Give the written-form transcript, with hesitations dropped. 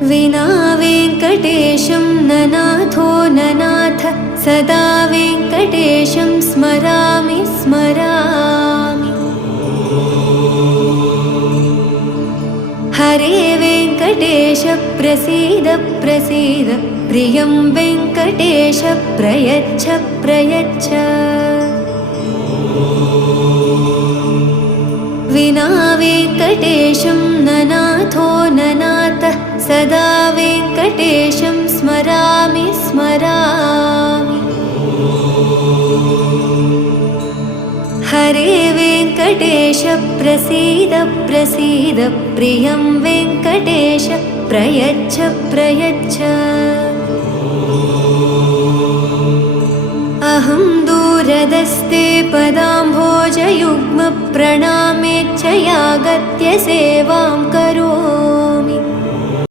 विना वेङ्कटेशं ननाथो ननाथ सदा वेङ्कटेशं स्मरामि स्मरामि। हरे वेङ्कटेश प्रसीद प्रसीद प्रियं वेङ्कटेश प्रयच्छ प्रयच्छ। विना वेङ्कटेशं ननाथो ननाथ सदा वेङ्कटेशं स्मरामि स्मरामि। हरे वेङ्कटेश प्रसीद प्रसीद प्रियं वेङ्कटेश प्रयच्छ प्रयच्छ। अहं दूरदस्ते पदाम्भोजयुग्म प्रणामेच्छयागत्य सेवां करोमि।